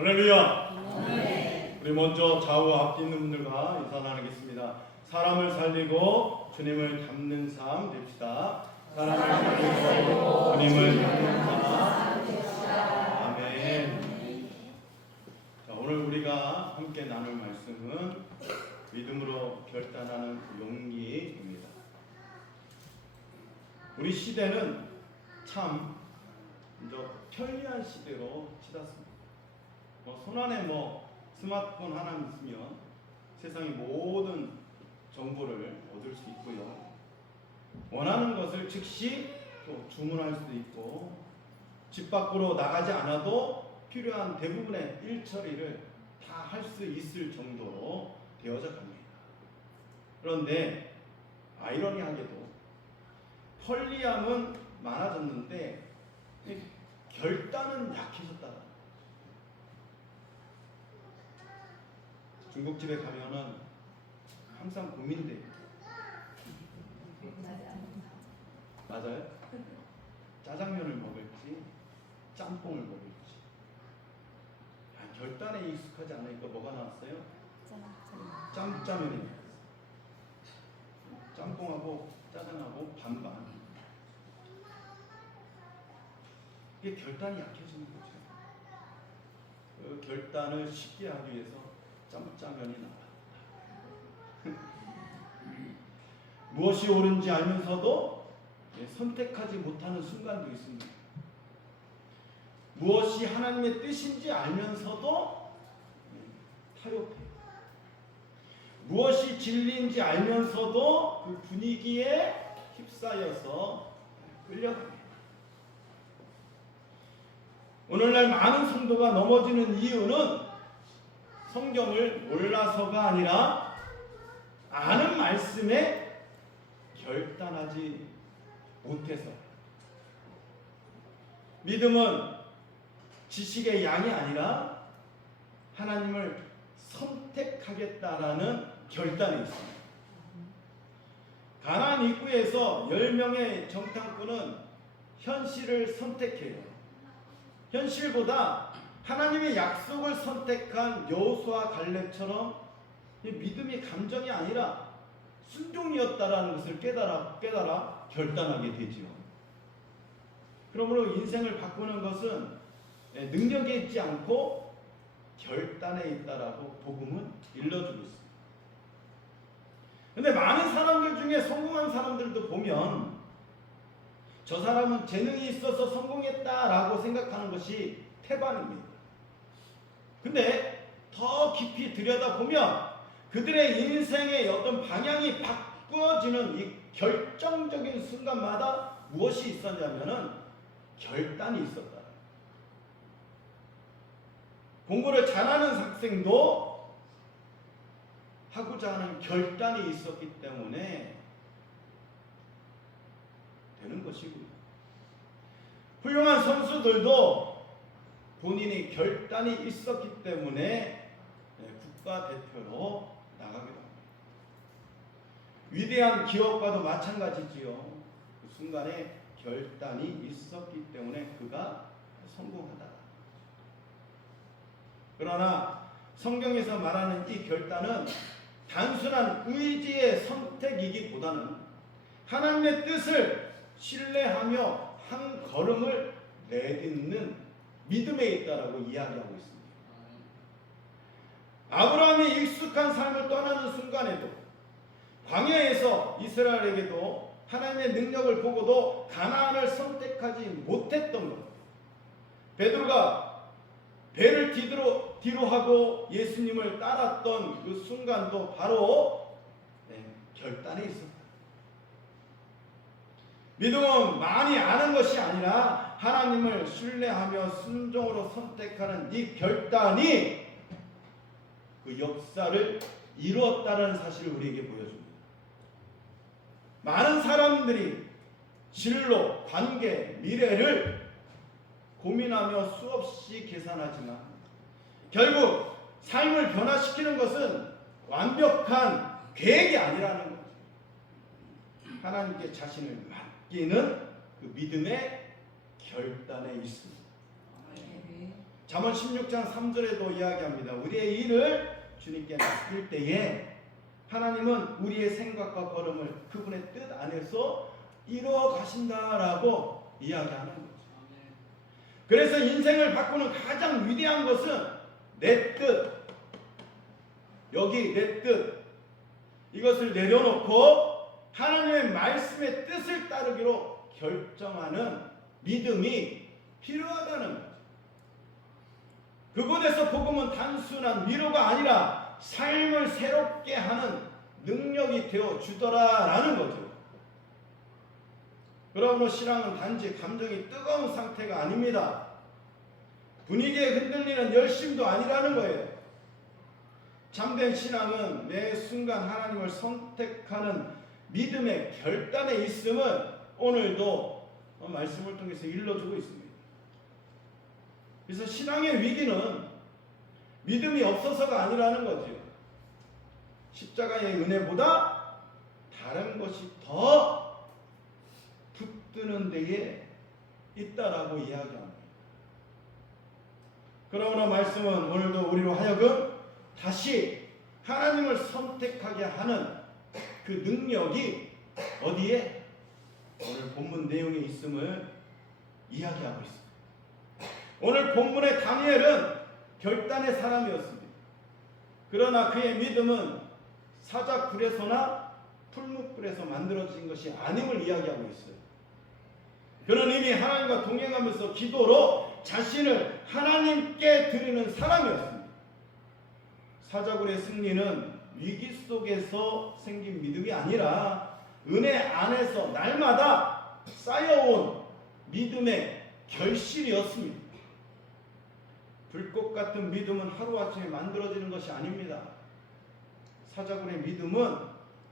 할렐루야. 우리 먼저 좌우 앞뒤 있는 분들과 인사 나누겠습니다. 사람을 살리고 주님을 닮는 삶 됩시다. 사람을 살리고 주님을 닮는 삶 됩시다. 아멘. 자, 오늘 우리가 함께 나눌 말씀은 믿음으로 결단하는 용기입니다. 우리 시대는 참 편리한 시대로 치닫습니다. 손안에 스마트폰 하나 있으면 세상의 모든 정보를 얻을 수 있고요. 원하는 것을 즉시 또 주문할 수도 있고, 집 밖으로 나가지 않아도 필요한 대부분의 일처리를 다 할 수 있을 정도로 되어져 갑니다. 그런데 아이러니하게도 편리함은 많아졌는데 결단은 약해졌다. 중국집에 가면은 항상 고민돼요. 맞아요? 짜장면을 먹을지 짬뽕을 먹을지. 결단에 익숙하지 않으니까 뭐가 나왔어요? 짬짜면이 나왔어요. 짬뽕하고 짜장하고 반반. 이게 결단이 약해지는 거죠. 그 결단을 쉽게 하기 위해서 짬짜면이 나왔다. 무엇이 옳은지 알면서도 선택하지 못하는 순간도 있습니다. 무엇이 하나님의 뜻인지 알면서도 타협해요. 무엇이 진리인지 알면서도 그 분위기에 휩싸여서 끌려갑니다. 오늘날 많은 성도가 넘어지는 이유는 성경을 몰라서가 아니라 아는 말씀에 결단하지 못해서. 믿음은 지식의 양이 아니라 하나님을 선택하겠다라는 결단이 있습니다. 가나안 입구에서 10명의 정탐꾼은 현실을 선택해요. 현실보다 하나님의 약속을 선택한 여호수아 갈렙처럼 믿음이 감정이 아니라 순종이었다라는 것을 깨달아 결단하게 되지요. 그러므로 인생을 바꾸는 것은 능력에 있지 않고 결단에 있다라고 복음은 일러주고 있습니다. 그런데 많은 사람들 중에 성공한 사람들도 보면 저 사람은 재능이 있어서 성공했다라고 생각하는 것이 태반입니다. 근데 더 깊이 들여다보면 그들의 인생의 어떤 방향이 바꾸어지는 이 결정적인 순간마다 무엇이 있었냐면은 결단이 있었다. 공부를 잘하는 학생도 하고자 하는 결단이 있었기 때문에 되는 것이고요. 훌륭한 선수들도 본인의 결단이 있었기 때문에 국가대표로 나가게 됩니다. 위대한 기업과도 마찬가지지요. 그 순간에 결단이 있었기 때문에 그가 성공하다. 그러나 성경에서 말하는 이 결단은 단순한 의지의 선택이기보다는 하나님의 뜻을 신뢰하며 한 걸음을 내딛는 믿음에 있다라고 이야기하고 있습니다. 아브라함이 익숙한 삶을 떠나는 순간에도 광야에서 이스라엘에게도 하나님의 능력을 보고도 가나안을 선택하지 못했던 것. 베드로가 배를 뒤로 하고 예수님을 따랐던 그 순간도 바로 결단이 있었다. 믿음은 많이 아는 것이 아니라 하나님을 신뢰하며 순종으로 선택하는 이 결단이 그 역사를 이루었다는 사실을 우리에게 보여줍니다. 많은 사람들이 진로, 관계, 미래를 고민하며 수없이 계산하지만 결국 삶을 변화시키는 것은 완벽한 계획이 아니라는 거죠. 하나님께 자신을 맡기는 그 믿음의 결단에 있습니다. 잠언 16장 3절에도 이야기합니다. 우리의 일을 주님께 맡길 때에 하나님은 우리의 생각과 걸음을 그분의 뜻 안에서 이루어 가신다라고 이야기하는 거죠. 그래서 인생을 바꾸는 가장 위대한 것은 내 뜻, 여기 내 뜻, 이것을 내려놓고 하나님의 말씀의 뜻을 따르기로 결정하는 믿음이 필요하다는 거죠. 그곳에서 복음은 단순한 위로가 아니라 삶을 새롭게 하는 능력이 되어 주더라라는 거죠. 그러므로 신앙은 단지 감정이 뜨거운 상태가 아닙니다. 분위기에 흔들리는 열심도 아니라는 거예요. 참된 신앙은 매 순간 하나님을 선택하는 믿음의 결단에 있음을 오늘도 말씀을 통해서 일러주고 있습니다. 그래서 신앙의 위기는 믿음이 없어서가 아니라는 거죠. 십자가의 은혜보다 다른 것이 더 붙드는 데에 있다라고 이야기합니다. 그러므로 말씀은 오늘도 우리로 하여금 다시 하나님을 선택하게 하는 그 능력이 어디에? 오늘 본문 내용에 있음을 이야기하고 있습니다. 오늘 본문의 다니엘은 결단의 사람이었습니다. 그러나 그의 믿음은 사자굴에서나 풀무불에서 만들어진 것이 아님을 이야기하고 있어요. 그는 이미 하나님과 동행하면서 기도로 자신을 하나님께 드리는 사람이었습니다. 사자굴의 승리는 위기 속에서 생긴 믿음이 아니라 은혜 안에서 날마다 쌓여온 믿음의 결실이었습니다. 불꽃 같은 믿음은 하루아침에 만들어지는 것이 아닙니다. 사자굴의 믿음은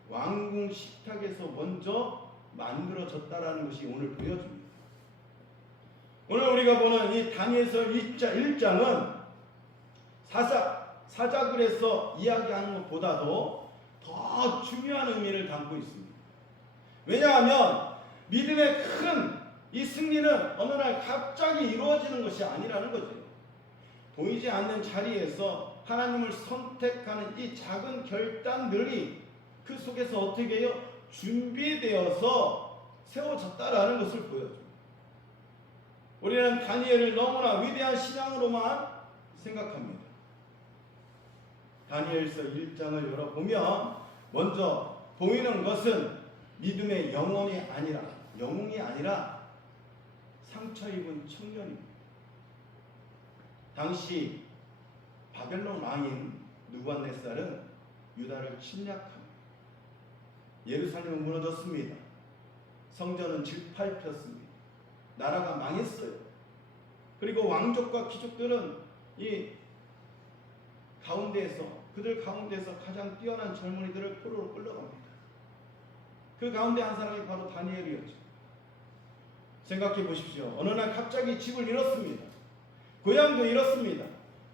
왕궁 식탁에서 먼저 만들어졌다라는 것이 오늘 보여줍니다. 오늘 우리가 보는 이 다니엘서 1장은 사자굴에서 이야기하는 것보다도 더 중요한 의미를 담고 있습니다. 왜냐하면 믿음의 큰 이 승리는 어느 날 갑자기 이루어지는 것이 아니라는 거죠. 보이지 않는 자리에서 하나님을 선택하는 이 작은 결단들이 그 속에서 어떻게 해요? 준비되어서 세워졌다라는 것을 보여줍니다. 우리는 다니엘을 너무나 위대한 신앙으로만 생각합니다. 다니엘서 1장을 열어보면 먼저 보이는 것은 믿음의 영혼이 아니라 상처 입은 청년입니다. 당시 바벨론 왕인 느부갓네살은 유다를 침략합니다. 예루살렘은 무너졌습니다. 성전은 질파입혔습니다. 나라가 망했어요. 그리고 왕족과 귀족들은 그들 가운데에서 가장 뛰어난 젊은이들을 포로로 끌려갑니다. 그 가운데 한 사람이 바로 다니엘이었죠. 생각해 보십시오. 어느 날 갑자기 집을 잃었습니다. 고향도 잃었습니다.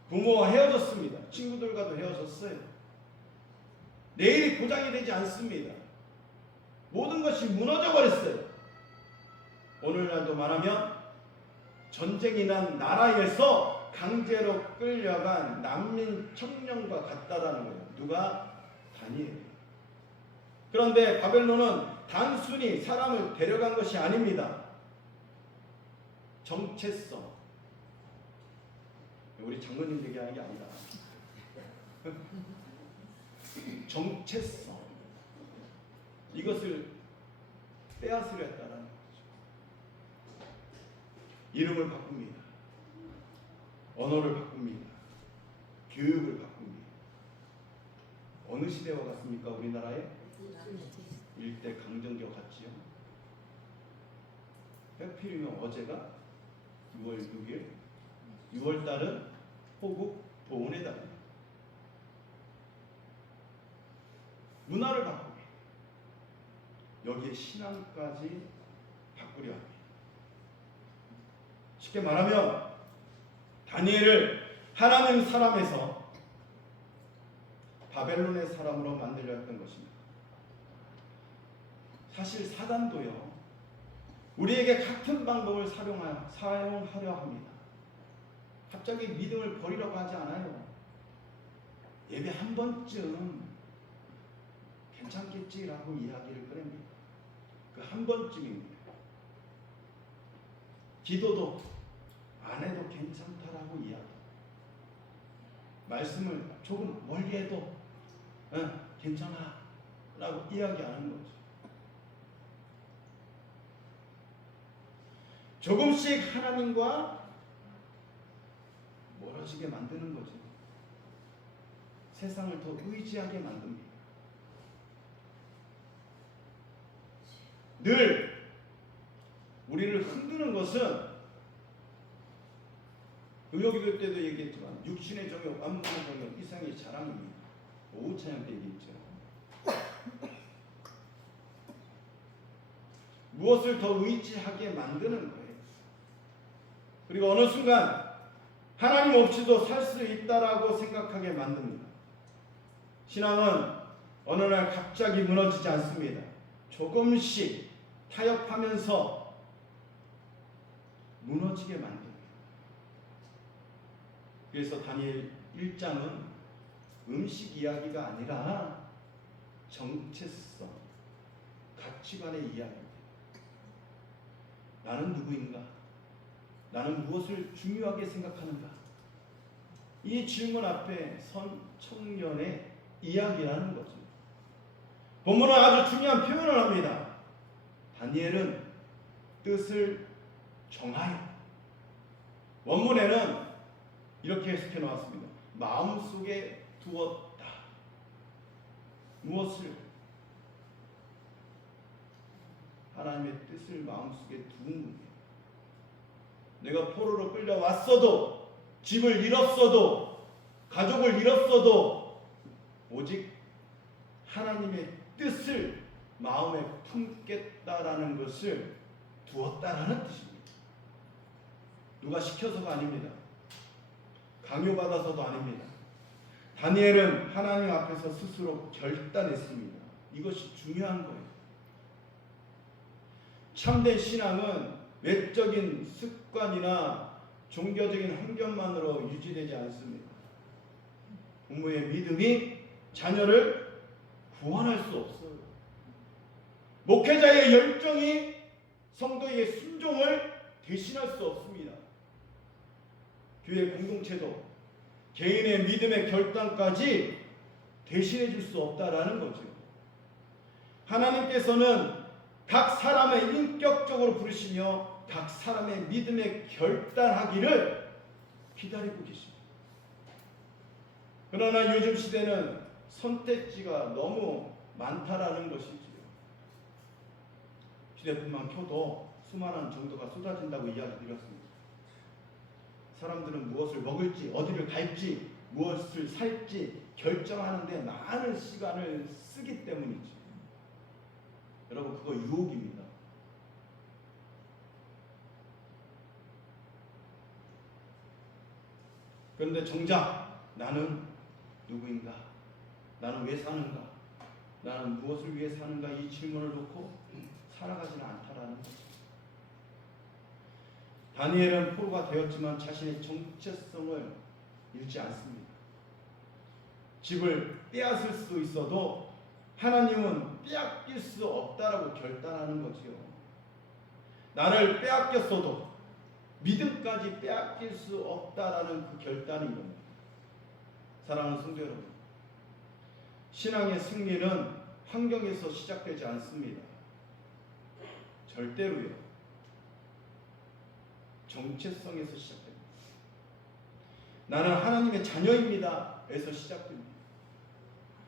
부모와 헤어졌습니다. 친구들과도 헤어졌어요. 내일이 보장이 되지 않습니다. 모든 것이 무너져 버렸어요. 오늘날도 말하면 전쟁이 난 나라에서 강제로 끌려간 난민 청년과 같다라는 거예요. 누가? 다니엘. 그런데 바벨론은 단순히 사람을 데려간 것이 아닙니다. 정체성. 우리 장로님 얘기하는 게 아니다. 정체성. 이것을 빼앗으려 했다라는 거죠. 이름을 바꿉니다. 언어를 바꿉니다. 교육을 바꿉니다. 어느 시대와 같습니까? 우리나라에? 일대 강점기와 같지요. 하필이면 어제가 6월 6일 6월달은 호국 보훈의 달입니다. 문화를 바꾸고 여기에 신앙까지 바꾸려 합니다. 쉽게 말하면 다니엘을 하나님 사람에서 바벨론의 사람으로 만들려 했던 것입니다. 사실 사단도요, 우리에게 같은 방법을 사용하려 합니다. 갑자기 믿음을 버리라고 하지 않아요. 예배 한 번쯤 괜찮겠지라고 이야기를 꺼냅니다. 그 한 번쯤입니다. 기도도 안 해도 괜찮다라고 이야기. 말씀을 조금 멀리 해도 괜찮아 라고 이야기하는 거죠. 조금씩 하나님과 멀어지게 만드는 거죠. 세상을 더 의지하게 만듭니다. 늘 우리를 흔드는 것은 의료기도 때도 얘기했지만 육신의 정욕, 안목의 정욕, 이상의 자랑입니다. 오후 찬양 때 얘기했죠. 무엇을 더 의지하게 만드는 거예요. 그리고 어느 순간 하나님 없이도 살 수 있다라고 생각하게 만듭니다. 신앙은 어느 날 갑자기 무너지지 않습니다. 조금씩 타협하면서 무너지게 만듭니다. 그래서 다니엘 1장은 음식 이야기가 아니라 정체성, 가치관의 이야기입니다. 나는 누구인가? 나는 무엇을 중요하게 생각하는가? 이 질문 앞에 선 청년의 이야기라는 거죠. 본문은 아주 중요한 표현을 합니다. 다니엘은 뜻을 정하여. 원문에는 이렇게 해석해 놓았습니다. 마음속에 두었다. 무엇을? 하나님의 뜻을 마음속에 두은 겁니다. 내가 포로로 끌려왔어도, 집을 잃었어도, 가족을 잃었어도 오직 하나님의 뜻을 마음에 품겠다라는 것을 두었다라는 뜻입니다. 누가 시켜서가 아닙니다. 강요받아서도 아닙니다. 다니엘은 하나님 앞에서 스스로 결단했습니다. 이것이 중요한 거예요. 참된 신앙은 외적인 습관이나 종교적인 환경만으로 유지되지 않습니다. 부모의 믿음이 자녀를 구원할 수 없어요. 목회자의 열정이 성도의 순종을 대신할 수 없습니다. 교회 공동체도 개인의 믿음의 결단까지 대신해 줄 수 없다라는 거죠. 하나님께서는 각 사람의 인격적으로 부르시며 각 사람의 믿음에 결단하기를 기다리고 계십니다. 그러나 요즘 시대는 선택지가 너무 많다라는 것이지요. 휴대폰만 켜도 수많은 정도가 쏟아진다고 이야기 드렸습니다. 사람들은 무엇을 먹을지, 어디를 갈지, 무엇을 살지 결정하는데 많은 시간을 쓰기 때문이지. 여러분, 그거 유혹입니다. 그런데 정작 나는 누구인가? 나는 왜 사는가? 나는 무엇을 위해 사는가? 이 질문을 놓고 살아가지는 않다라는 거죠. 다니엘은 포로가 되었지만 자신의 정체성을 잃지 않습니다. 집을 빼앗을 수도 있어도 하나님은 빼앗길 수 없다라고 결단하는 거지요. 나를 빼앗겼어도 믿음까지 빼앗길 수 없다라는 그 결단인 겁니다. 사랑하는 성도 여러분, 신앙의 승리는 환경에서 시작되지 않습니다. 절대로요. 정체성에서 시작됩니다. 나는 하나님의 자녀입니다. 에서 시작됩니다.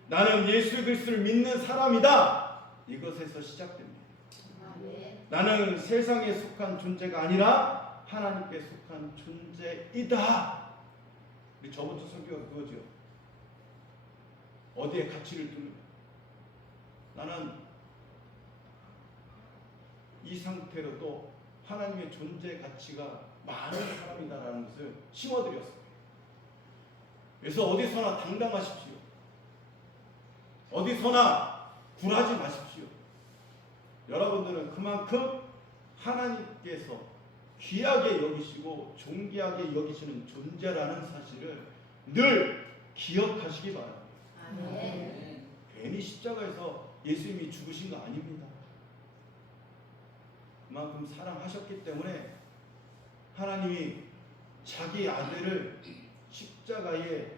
나는 예수 그리스도를 믿는 사람이다. 이것에서 시작됩니다. 나는 세상에 속한 존재가 아니라 하나님께 속한 존재이다. 우리 저부터 설교가 그거죠. 어디에 가치를 두는가? 나는 이 상태로 또 하나님의 존재 가치가 많은 사람이다라는 것을 심어드렸습니다. 그래서 어디서나 당당하십시오. 어디서나 굴하지 마십시오. 여러분들은 그만큼 하나님께서 귀하게 여기시고 존귀하게 여기시는 존재라는 사실을 늘 기억하시기 바랍니다. 아멘. 괜히 십자가에서 예수님이 죽으신 거 아닙니다. 그만큼 사랑하셨기 때문에 하나님이 자기 아들을 십자가에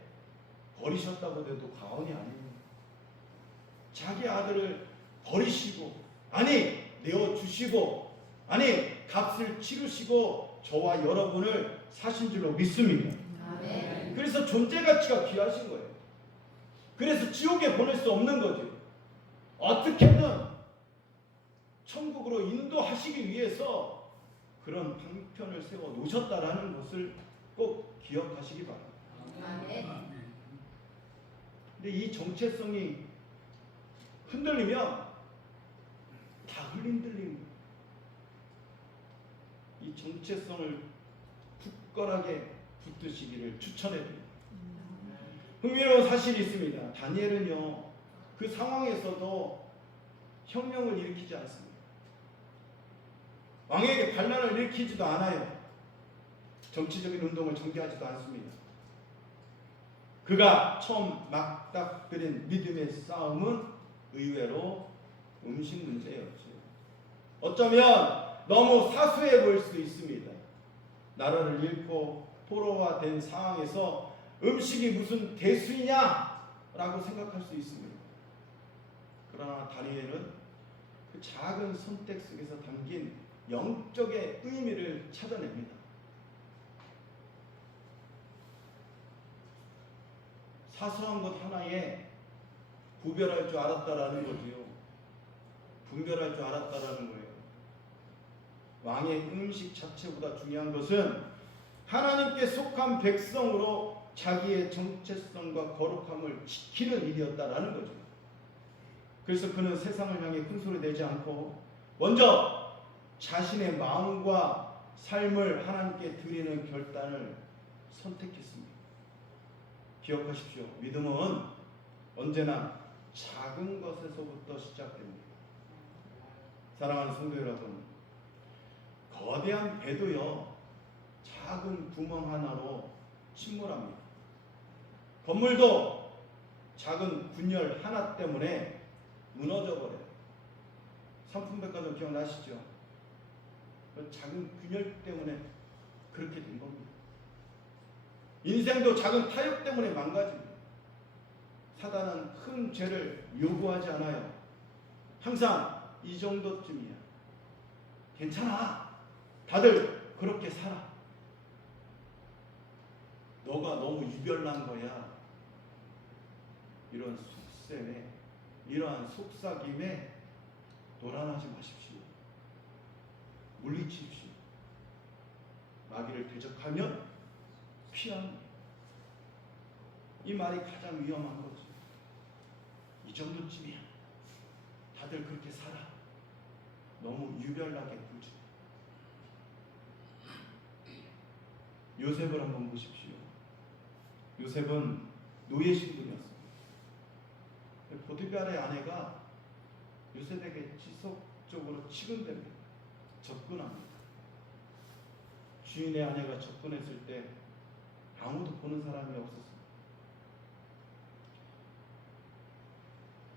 버리셨다고 해도 과언이 아닙니다. 자기 아들을 버리시고, 아니 내어주시고, 아니 값을 치르시고 저와 여러분을 사신 줄로 믿습니다. 아멘. 그래서 존재 가치가 귀하신 거예요. 그래서 지옥에 보낼 수 없는 거죠. 어떻게든 천국으로 인도하시기 위해서 그런 방편을 세워 놓으셨다라는 것을 꼭 기억하시기 바랍니다. 아멘. 근데 이 정체성이 흔들리면 다 흔들립니다. 이 정체성을 굳건하게 붙드시기를 추천해드립니다. 흥미로운 사실이 있습니다. 다니엘은요, 그 상황에서도 혁명을 일으키지 않습니다. 왕에게 반란을 일으키지도 않아요. 정치적인 운동을 전개하지도 않습니다. 그가 처음 맞닥뜨린 믿음의 싸움은 의외로 음식 문제였죠. 어쩌면 너무 사소해 보일 수 있습니다. 나라를 잃고 포로화된 상황에서 음식이 무슨 대수이냐라고 생각할 수 있습니다. 그러나 다니엘은 그 작은 선택 속에서 담긴 영적의 의미를 찾아냅니다. 사소한 것 하나에 구별할 줄 알았다라는 거지요. 분별할 줄 알았다라는 거예요. 왕의 음식 자체보다 중요한 것은 하나님께 속한 백성으로 자기의 정체성과 거룩함을 지키는 일이었다라는 거죠. 그래서 그는 세상을 향해 큰 소리 내지 않고 먼저 자신의 마음과 삶을 하나님께 드리는 결단을 선택했습니다. 기억하십시오. 믿음은 언제나 작은 것에서부터 시작됩니다. 사랑하는 성도 여러분, 거대한 배도요, 작은 구멍 하나로 침몰합니다. 건물도 작은 분열 하나 때문에 무너져 버려요. 삼풍백화점 기억나시죠? 그 작은 균열 때문에 그렇게 된 겁니다. 인생도 작은 타협 때문에 망가집니다. 사단은 큰 죄를 요구하지 않아요. 항상 이 정도쯤이야. 괜찮아. 다들 그렇게 살아. 너가 너무 유별난 거야. 이런 속셈에, 이러한 속삭임에 노란하지 마십시오. 물리치십시오. 마귀를 대적하면 피합니다. 이 말이 가장 위험한 거죠. 이 정도쯤이야. 다들 그렇게 살아. 너무 유별나게 굴지. 요셉을 한번 보십시오. 요셉은 노예 신분이었습니다. 보디발의 아내가 요셉에게 지속적으로 치근댑니다. 접근합니다. 주인의 아내가 접근했을 때 아무도 보는 사람이 없었습니다.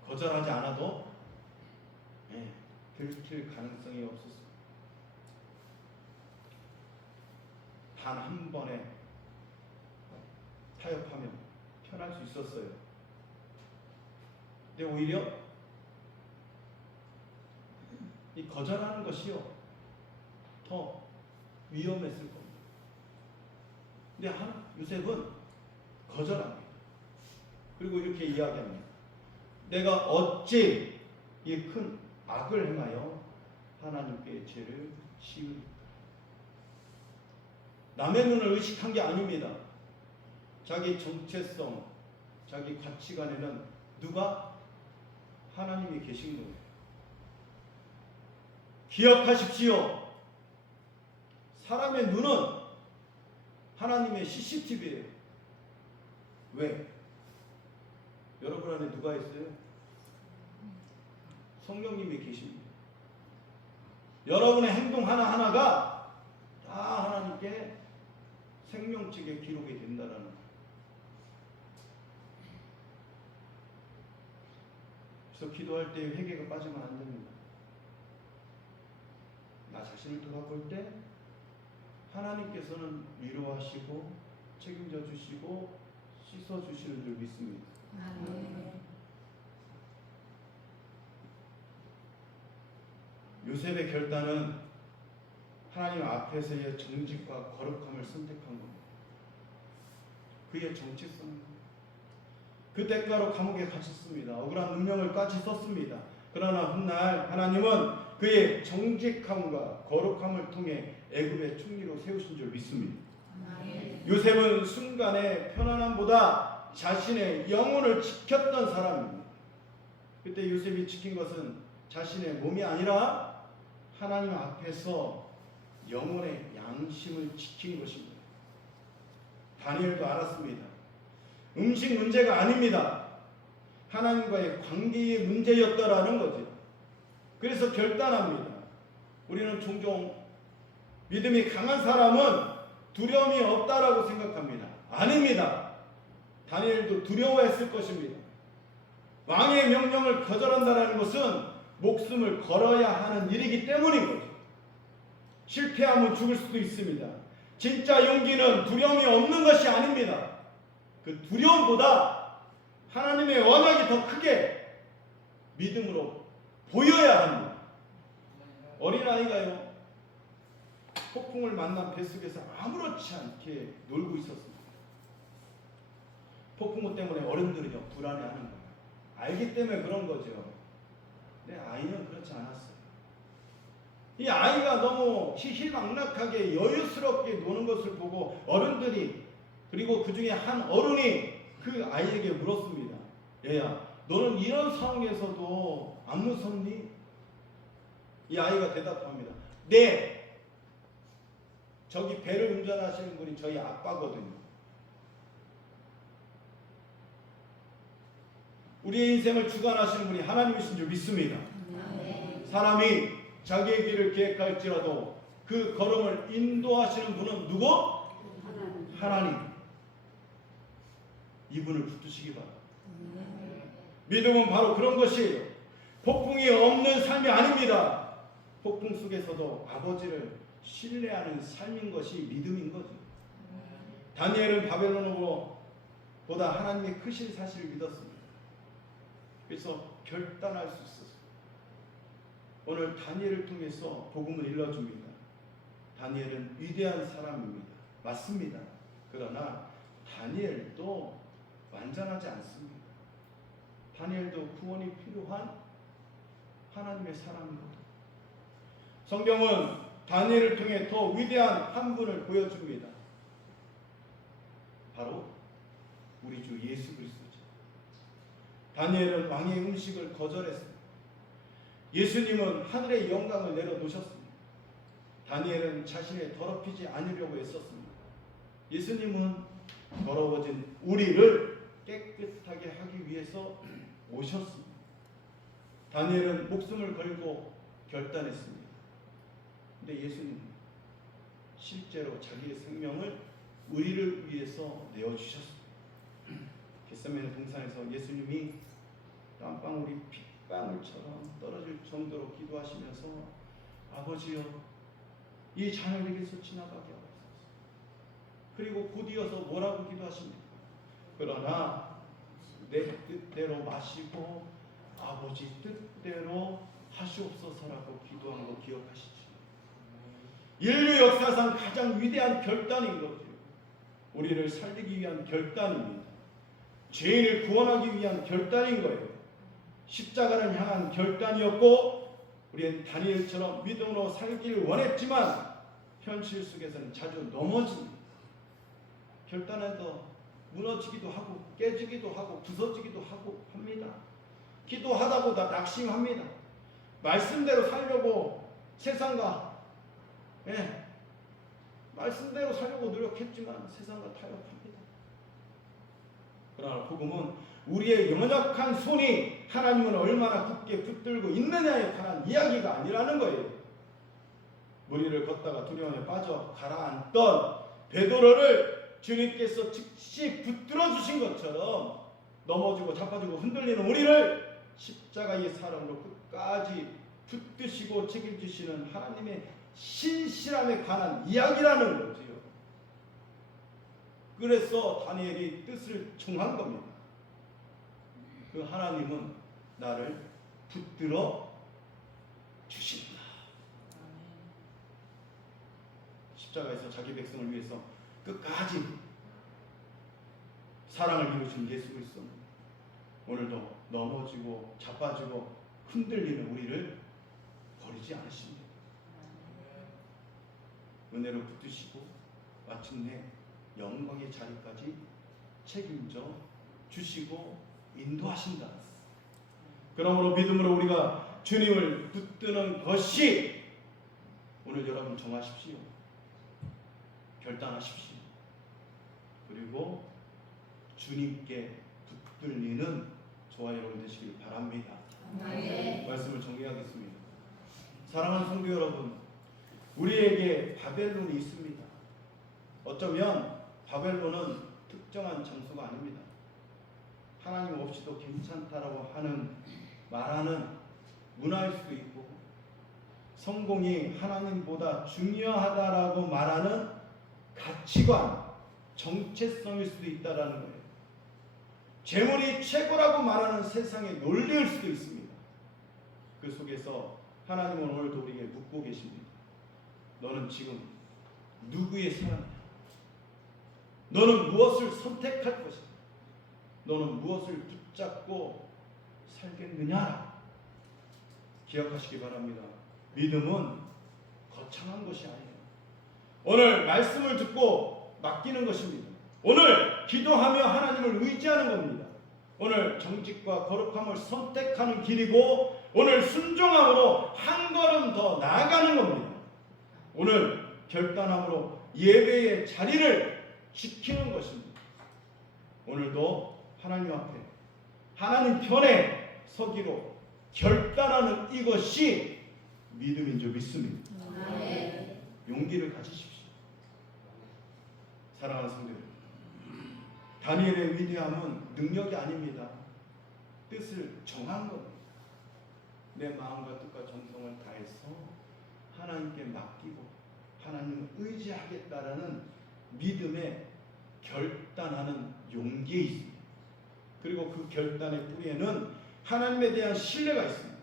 거절하지 않아도 들킬 가능성이 없었습니다. 단 한 번에 타협하면 편할 수 있었어요. 근데 오히려 이 거절하는 것이요 더 위험했을 겁니다. 근데 요셉은 거절합니다. 그리고 이렇게 이야기합니다. 내가 어찌 이 큰 악을 행하여 하나님께 죄를 지으리까. 남의 눈을 의식한 게 아닙니다. 자기 정체성, 자기 가치관에는 누가? 하나님이 계신 거예요. 기억하십시오. 사람의 눈은 하나님의 CCTV예요. 왜? 여러분 안에 누가 있어요? 성령님이 계십니다. 여러분의 행동 하나하나가 다 생명책에 기록이 된다라는 거예요. 그래서 기도할 때 회개가 빠지면 안 됩니다. 나 자신을 돌아볼 때 하나님께서는 위로하시고 책임져 주시고 씻어 주시는 줄 믿습니다. 아멘. 요셉의 결단은 하나님 앞에서의 정직과 거룩함을 선택한 겁니다. 그의 정체성입니다. 그 대가로 감옥에 갇혔습니다. 억울한 능력을까지 썼습니다. 그러나 훗날 하나님은 그의 정직함과 거룩함을 통해 애굽의 총리로 세우신 줄 믿습니다. 아멘. 요셉은 순간의 편안함보다 자신의 영혼을 지켰던 사람입니다. 그때 요셉이 지킨 것은 자신의 몸이 아니라 하나님 앞에서 영혼의 양심을 지킨 것입니다. 다니엘도 알았습니다. 음식 문제가 아닙니다. 하나님과의 관계의 문제였다라는 거죠. 그래서 결단합니다. 우리는 종종 믿음이 강한 사람은 두려움이 없다라고 생각합니다. 아닙니다. 다니엘도 두려워했을 것입니다. 왕의 명령을 거절한다는 것은 목숨을 걸어야 하는 일이기 때문인 거죠. 실패하면 죽을 수도 있습니다. 진짜 용기는 두려움이 없는 것이 아닙니다. 그 두려움보다 하나님의 언약이 더 크게 믿음으로 보여야 합니다. 어린아이가요, 폭풍을 만난 뱃속에서 아무렇지 않게 놀고 있었습니다. 폭풍우 때문에 어른들은요 불안해하는 거예요. 알기 때문에 그런 거죠. 내 아이는 그렇지 않았어요. 이 아이가 너무 희희낙낙하게 여유스럽게 노는 것을 보고 어른들이, 그리고 그 중에 한 어른이 그 아이에게 물었습니다. 얘야, 너는 이런 상황에서도 안 무섭니? 이 아이가 대답합니다. 네. 저기 배를 운전하시는 분이 저희 아빠거든요. 우리의 인생을 주관하시는 분이 하나님이신 줄 믿습니다. 아멘. 사람이 자기의 길을 계획할지라도 그 걸음을 인도하시는 분은 누구? 하나님. 이분을 붙드시기 바랍니다. 믿음은 바로 그런 것이에요. 폭풍이 없는 삶이 아닙니다. 폭풍 속에서도 아버지를 신뢰하는 삶인 것이 믿음인 거죠. 다니엘은 바벨론보다 하나님의 크신 사실을 믿었습니다. 그래서 결단할 수 있었어요. 오늘 다니엘을 통해서 복음을 일러줍니다. 다니엘은 위대한 사람입니다. 맞습니다. 그러나 다니엘도 완전하지 않습니다. 다니엘도 구원이 필요한 하나님의 사람입니다. 성경은 다니엘을 통해 더 위대한 한 분을 보여줍니다. 바로 우리 주 예수 그리스도죠. 다니엘은 왕의 음식을 거절했습니다. 예수님은 하늘의 영광을 내려놓으셨습니다. 다니엘은 자신을 더럽히지 않으려고 애썼습니다. 예수님은 더러워진 우리를 깨끗하게 하기 위해서 오셨습니다. 다니엘은 목숨을 걸고 결단했습니다. 근데 예수님은 실제로 자기의 생명을 우리를 위해서 내어주셨습니다. 겟세마네 동산에서 예수님이 땀방울이 핏방울처럼 떨어질 정도로 기도하시면서 아버지여 이 자녀에게서 지나가게 하옵소서. 그리고 곧이어서 뭐라고 기도하십니까? 그러나 내 뜻대로 마시고 아버지 뜻대로 하시옵소서라고 기도한 거 기억하시죠? 인류 역사상 가장 위대한 결단인 거죠. 우리를 살리기 위한 결단입니다. 죄인을 구원하기 위한 결단인 거예요. 십자가를 향한 결단이었고 우리는 다니엘처럼 믿음으로 살기를 원했지만 현실 속에서는 자주 넘어집니다. 결단해도 무너지기도 하고 깨지기도 하고 부서지기도 하고 합니다. 기도하다 보다 낙심합니다. 말씀대로 살려고 세상과 말씀대로 살려고 노력했지만 세상과 타협합니다. 그러나 복음은 우리의 연약한 손이 하나님을 얼마나 굳게 붙들고 있느냐에 관한 이야기가 아니라는 거예요. 무리를 걷다가 두려움에 빠져 가라앉던 베드로를 주님께서 즉시 붙들어 주신 것처럼 넘어지고 자빠지고 흔들리는 우리를 십자가의 사랑으로 끝까지 붙드시고 책임지시는 하나님의 신실함에 관한 이야기라는 거지요. 그래서 다니엘이 뜻을 정한 겁니다. 그 하나님은 나를 붙들어 주신다. 십자가에서 자기 백성을 위해서 끝까지 사랑을 이루신 예수 그리스도 오늘도 넘어지고 자빠지고 흔들리는 우리를 버리지 않으십니다. 은혜로 붙드시고 마침내 영광의 자리까지 책임져 주시고 인도하신다. 그러므로 믿음으로 우리가 주님을 붙드는 것이 오늘 여러분 정하십시오. 결단하십시오. 그리고 주님께 붙들리는 저와 여러분 되시길 바랍니다. 말씀을 정리하겠습니다. 사랑하는 성도 여러분, 우리에게 바벨론이 있습니다. 어쩌면 바벨론은 특정한 장소가 아닙니다. 하나님 없이도 괜찮다라고 말하는 문화일 수도 있고, 성공이 하나님보다 중요하다라고 말하는 가치관, 정체성일 수도 있다라는 거예요. 재물이 최고라고 말하는 세상의 논리일 수도 있습니다. 그 속에서 하나님은 오늘도 우리에게 묻고 계십니다. 너는 지금 누구의 사람이야? 너는 무엇을 선택할 것이야? 너는 무엇을 붙잡고 살겠느냐? 기억하시기 바랍니다. 믿음은 거창한 것이 아니에요. 오늘 말씀을 듣고 맡기는 것입니다. 오늘 기도하며 하나님을 의지하는 겁니다. 오늘 정직과 거룩함을 선택하는 길이고, 오늘 순종함으로 한 걸음 더 나아가는 겁니다. 오늘 결단함으로 예배의 자리를 지키는 것입니다. 오늘도 하나님 앞에 하나님 편에 서기로 결단하는 이것이 믿음인 줄 믿습니다. 용기를 가지십시오. 사랑하는 성도들, 다니엘의 위대함은 능력이 아닙니다. 뜻을 정한 겁니다. 내 마음과 뜻과 정성을 다해서 하나님께 맡기고 하나님을 의지하겠다라는 믿음에 결단하는 용기에 있습니다. 그리고 그 결단의 뿌리에는 하나님에 대한 신뢰가 있습니다.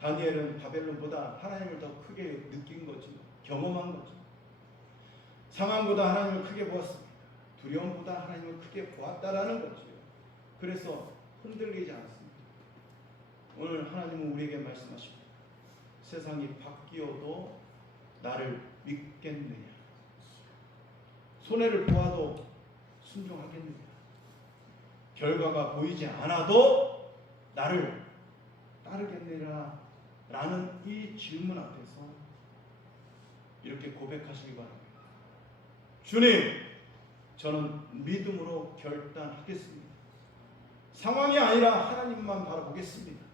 다니엘은 바벨론보다 하나님을 더 크게 느낀 거죠. 경험한 거죠. 상황보다 하나님을 크게 보았습니다. 두려움보다 하나님을 크게 보았다라는 거죠. 그래서 흔들리지 않았습니다. 오늘 하나님은 우리에게 말씀하십니다. 세상이 바뀌어도 나를 믿겠느냐? 손해를 보아도 순종하겠느냐? 결과가 보이지 않아도 나를 따르겠느냐? 라는 이 질문 앞에서 이렇게 고백하시기 바랍니다. 주님, 저는 믿음으로 결단하겠습니다. 상황이 아니라 하나님만 바라보겠습니다.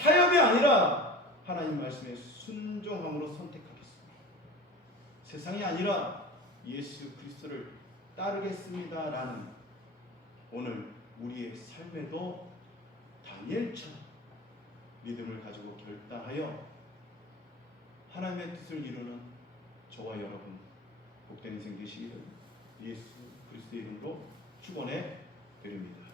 타협이 아니라 하나님 말씀에 순종함으로 선택하겠습니다. 세상이 아니라 예수 그리스도를 따르겠습니다. 라는 오늘 우리의 삶에도 다니엘처럼 믿음을 가지고 결단하여 하나님의 뜻을 이루는 저와 여러분 복된 인생 되시기를 예수 그리스도의 이름으로 축원해 드립니다.